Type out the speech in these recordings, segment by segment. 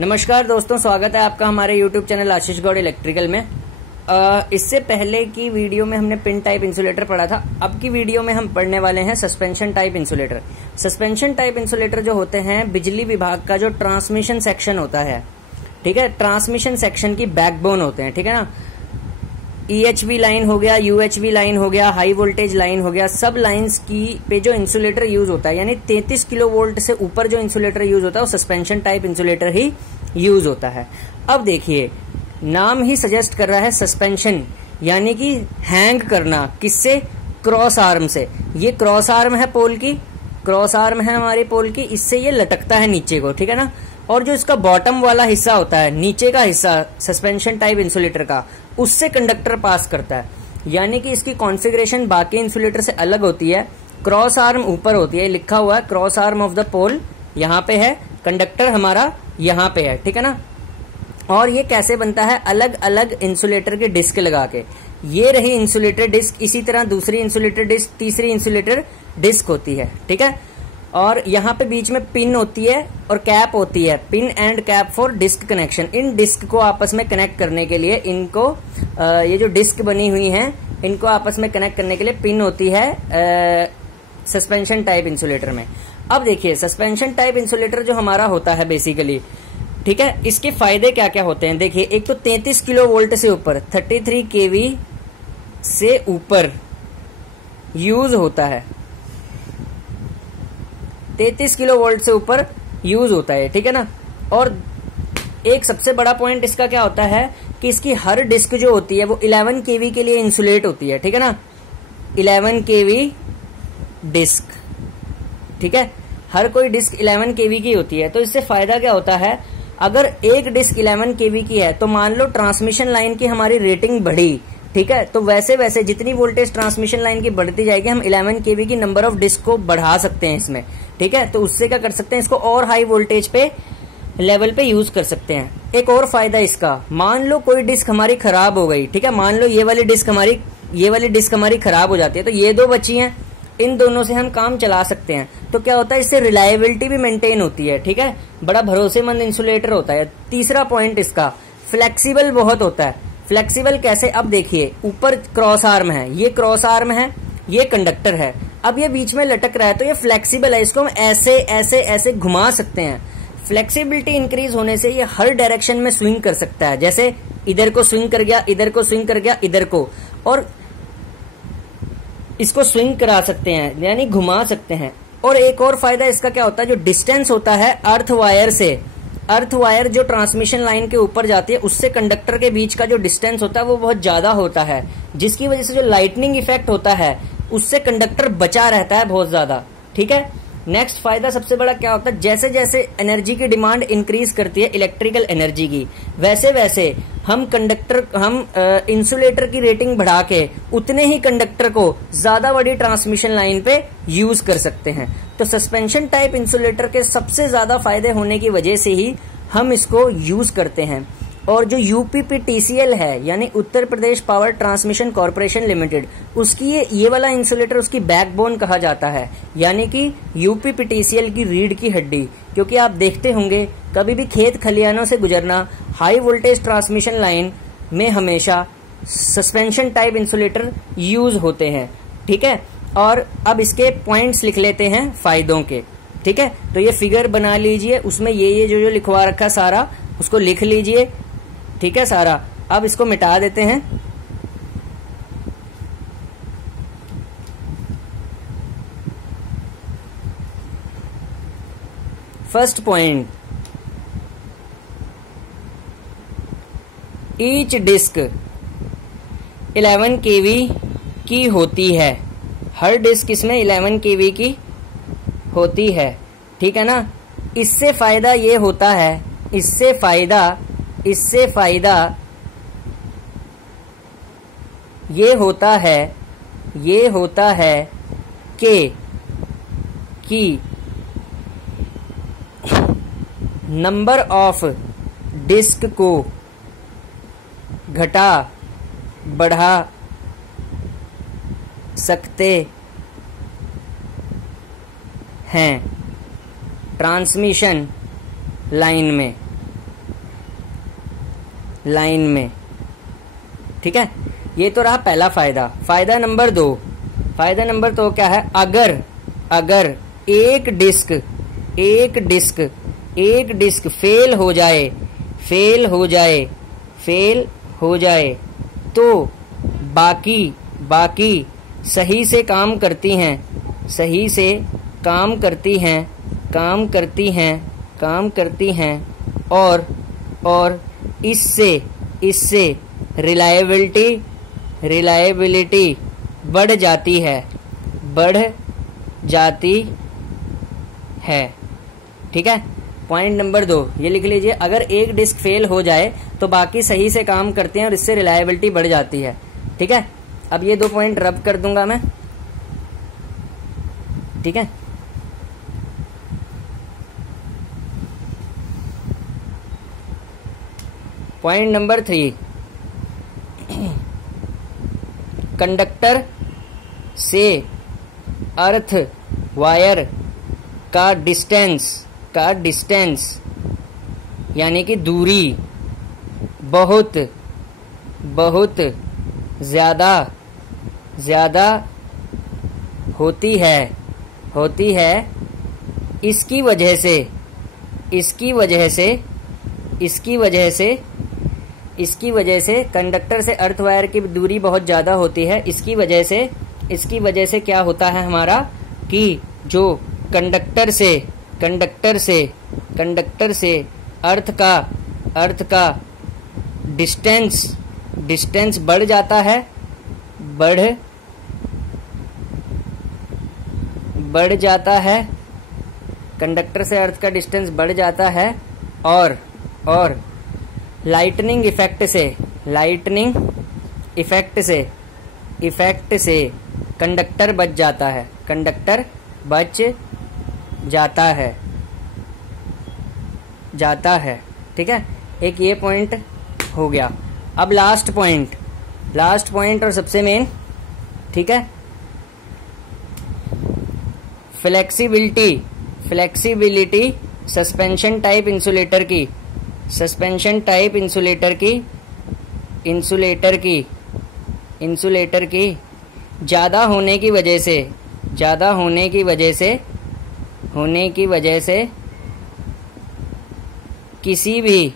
नमस्कार दोस्तों, स्वागत है आपका हमारे YouTube चैनल आशीष गौड़ इलेक्ट्रिकल में। इससे पहले की वीडियो में हमने पिन टाइप इंसुलेटर पढ़ा था। अब की वीडियो में हम पढ़ने वाले हैं suspension type insulator. Suspension type insulator जो होते हैं बिजली विभाग का जो ट्रांसमिशन सेक्शन होता है, ठीक है, ट्रांसमिशन सेक्शन की बैकबोन होते हैं, ठीक है ना। EHV लाइन हो गया, UHV लाइन हो गया, हाई वोल्टेज लाइन हो गया, सब लाइंस की पे जो इंसुलेटर यूज होता है, यानी 33 किलो वोल्ट से ऊपर जो इंसुलेटर यूज होता है वो सस्पेंशन टाइप इंसुलेटर ही यूज होता है। अब देखिए, नाम ही सजेस्ट कर रहा है सस्पेंशन, यानी कि हैंग करना। किससे? क्रॉस आर्म से। ये क्रॉस आर्म है पोल की, क्रॉस आर्म है हमारी पोल की, इससे ये लटकता है नीचे को, ठीक है ना। और जो इसका बॉटम वाला हिस्सा होता है, नीचे का हिस्सा सस्पेंशन टाइप इंसुलेटर का, उससे कंडक्टर पास करता है। यानी कि इसकी कॉन्फ़िगरेशन बाकी इंसुलेटर से अलग होती है। क्रॉस आर्म ऊपर होती है, लिखा हुआ है क्रॉस आर्म ऑफ द पोल, यहाँ पे है, कंडक्टर हमारा यहाँ पे है, ठीक है ना। और ये कैसे बनता है? अलग अलग इंसुलेटर के डिस्क लगा के। ये रही इंसुलेटर डिस्क, इसी तरह दूसरी इंसुलेटर डिस्क, तीसरी इंसुलेटर डिस्क होती है, ठीक है। और यहाँ पे बीच में पिन होती है और कैप होती है, pin and cap for disc connection. इन डिस्क को आपस में कनेक्ट करने के लिए इनको ये जो डिस्क बनी हुई हैं, इनको आपस में कनेक्ट करने के लिए पिन होती है सस्पेंशन टाइप इंसुलेटर में। अब देखिए, सस्पेंशन टाइप इंसुलेटर जो हमारा होता है बेसिकली, ठीक है, इसके फायदे क्या क्या होते हैं। देखिए, एक तो 33 किलो वोल्ट से ऊपर, 33 kV से ऊपर यूज होता है, 33 किलो वोल्ट से ऊपर यूज होता है, ठीक है ना। और एक सबसे बड़ा पॉइंट इसका क्या होता है कि इसकी हर डिस्क जो होती है वो 11 kV के लिए इंसुलेट होती है, ठीक है ना। 11 kV डिस्क, ठीक है, हर कोई डिस्क 11 kV की होती है। तो इससे फायदा क्या होता है, अगर एक डिस्क 11 kV की है तो मान लो ट्रांसमिशन लाइन की हमारी रेटिंग बढ़ी, ठीक है, तो वैसे वैसे जितनी वोल्टेज ट्रांसमिशन लाइन की बढ़ती जाएगी, हम 11 kV की नंबर ऑफ डिस्क को बढ़ा सकते हैं इसमें, ठीक है। तो उससे क्या कर सकते हैं, इसको और हाई वोल्टेज पे लेवल पे यूज कर सकते हैं। एक और फायदा इसका, मान लो कोई डिस्क हमारी खराब हो गई, ठीक है, मान लो ये वाली डिस्क हमारी खराब हो जाती है, तो ये दो बची हैं, इन दोनों से हम काम चला सकते हैं। तो क्या होता है, इससे रिलायबिलिटी भी मेंटेन होती है, ठीक है, बड़ा भरोसेमंद इंसुलेटर होता है। तीसरा पॉइंट इसका, फ्लेक्सिबल बहुत होता है। फ्लेक्सिबल कैसे? अब देखिए, ऊपर क्रॉस आर्म है, ये क्रॉस आर्म है, ये कंडक्टर है, अब ये बीच में लटक रहा है, तो ये फ्लेक्सिबल है, इसको हम ऐसे ऐसे ऐसे घुमा सकते हैं। फ्लेक्सिबिलिटी इंक्रीज होने से ये हर डायरेक्शन में स्विंग कर सकता है, जैसे इधर को स्विंग कर गया, इधर को स्विंग कर गया, इधर को, और इसको स्विंग करा सकते हैं, यानी घुमा सकते हैं। और एक और फायदा इसका क्या होता है, जो डिस्टेंस होता है अर्थ वायर से, अर्थ वायर जो ट्रांसमिशन लाइन के ऊपर जाती है, उससे कंडक्टर के बीच का जो डिस्टेंस होता है वो बहुत ज्यादा होता है, जिसकी वजह से जो लाइटनिंग इफेक्ट होता है उससे कंडक्टर बचा रहता है बहुत ज्यादा, ठीक है। नेक्स्ट फायदा सबसे बड़ा क्या होता है, जैसे जैसे एनर्जी की डिमांड इंक्रीज करती है, इलेक्ट्रिकल एनर्जी की, वैसे वैसे हम इंसुलेटर की रेटिंग बढ़ा के उतने ही कंडक्टर को ज्यादा बड़ी ट्रांसमिशन लाइन पे यूज कर सकते हैं। तो सस्पेंशन टाइप इंसुलेटर के सबसे ज्यादा फायदे होने की वजह से ही हम इसको यूज करते हैं। और जो UPPTCL है, यानी Uttar Pradesh power transmission corporation limited, उसकी ये वाला इंसुलेटर उसकी बैकबोन कहा जाता है, यानी कि UPPTCL की रीढ़ की हड्डी। क्योंकि आप देखते होंगे कभी भी खेत खलिहानों से गुजरना, हाई वोल्टेज ट्रांसमिशन लाइन में हमेशा सस्पेंशन टाइप इंसुलेटर यूज होते हैं, ठीक है। और अब इसके पॉइंट्स लिख लेते हैं फायदों के, ठीक है। तो ये फिगर बना लीजिए, उसमें ये जो लिखवा रखा सारा उसको लिख लीजिए, ठीक है सारा। अब इसको मिटा देते हैं। First point, each disc 11 kV की होती है, हर डिस्क इसमें 11 kV की होती है, ठीक है ना। इससे फायदा ये होता है, इससे फायदा ये होता है कि नंबर ऑफ डिस्क को घटा बढ़ा सकते हैं ट्रांसमिशन लाइन में, लाइन में। ठीक है, ये तो रहा पहला फायदा। फायदा नंबर 2, फायदा नंबर 2 क्या है? अगर एक डिस्क फेल हो जाए तो बाकी सही से काम करती हैं और इससे रिलायबिलिटी बढ़ जाती है। ठीक है, पॉइंट नंबर 2 ये लिख लीजिए। अगर एक डिस्क फेल हो जाए तो बाकी सही से काम करते हैं और इससे रिलायबिलिटी बढ़ जाती है। ठीक है, अब ये 2 पॉइंट रब कर दूंगा मैं। ठीक है, पॉइंट नंबर 3, कंडक्टर से अर्थ वायर का डिस्टेंस यानी कि दूरी बहुत ज्यादा होती है। इसकी वजह से कंडक्टर से अर्थ वायर की दूरी बहुत ज्यादा होती है। इसकी वजह से क्या होता है हमारा कि जो कंडक्टर से अर्थ का डिस्टेंस बढ़ जाता है। कंडक्टर से अर्थ का डिस्टेंस बढ़ जाता है और लाइटनिंग इफेक्ट से कंडक्टर बच जाता है। ठीक है, एक ये पॉइंट हो गया। अब लास्ट पॉइंट और सबसे मेन। ठीक है, फ्लेक्सिबिलिटी सस्पेंशन टाइप इंसुलेटर की ज्यादा होने की वजह से किसी भी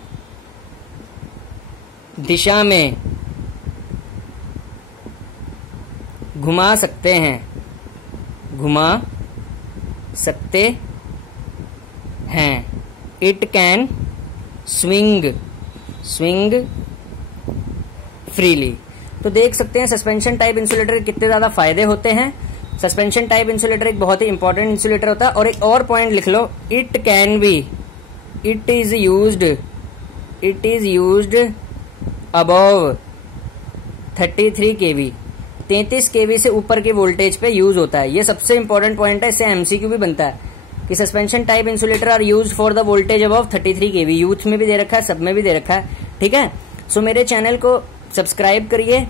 दिशा में घुमा सकते हैं। It can swing freely. तो देख सकते हैं सस्पेंशन टाइप इंसुलेटर के कितने ज्यादा फायदे होते हैं। सस्पेंशन टाइप इंसुलेटर एक बहुत ही इंपॉर्टेंट इंसुलेटर होता है। और एक और पॉइंट लिख लो, it is used above 33 kV 33 kV से ऊपर के वोल्टेज पे यूज होता है। ये सबसे इंपॉर्टेंट पॉइंट है, इससे एमसीक्यू भी बनता है कि suspension type insulator are use for the voltage above 33 kV। यूथ में भी दे रखा है, सब में भी दे रखा है। ठीक है, सो मेरे चैनल को सब्सक्राइब करिए,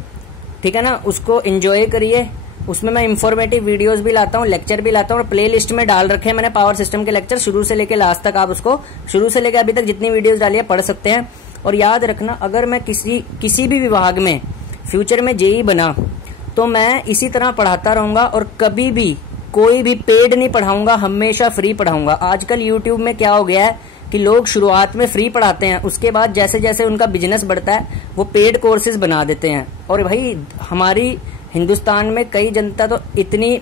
ठीक है ना, उसको एंजॉय करिए। उसमें मैं इंफॉर्मेटिव वीडियोस भी लाता हूँ, लेक्चर भी लाता हूँ और प्ले लिस्ट में डाल रखे हैं मैंने पावर सिस्टम के लेक्चर शुरू से लेकर लास्ट तक। आप उसको शुरू से लेकर अभी तक जितनी वीडियोस डाली है पढ़ सकते हैं। और याद रखना, अगर मैं किसी भी विभाग में फ्यूचर में जेई बना तो मैं इसी तरह पढ़ाता रहूंगा और कभी भी कोई भी पेड नहीं पढ़ाऊंगा, हमेशा फ्री पढ़ाऊंगा। आजकल यूट्यूब में क्या हो गया है कि लोग शुरुआत में फ्री पढ़ाते हैं, उसके बाद जैसे जैसे उनका बिजनेस बढ़ता है वो पेड कोर्सेज बना देते हैं। और भाई हमारी हिंदुस्तान में कई जनता तो इतनी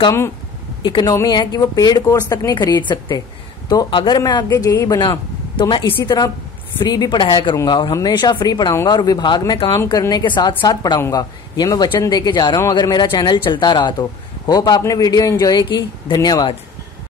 कम इकोनॉमी है कि वो पेड कोर्स तक नहीं खरीद सकते। तो अगर मैं आगे जेई बना तो मैं इसी तरह फ्री भी पढ़ाया करूंगा और हमेशा फ्री पढ़ाऊंगा और विभाग में काम करने के साथ साथ पढ़ाऊंगा। ये मैं वचन दे के जा रहा हूं अगर मेरा चैनल चलता रहा तो। होप आपने वीडियो एंजॉय की। धन्यवाद।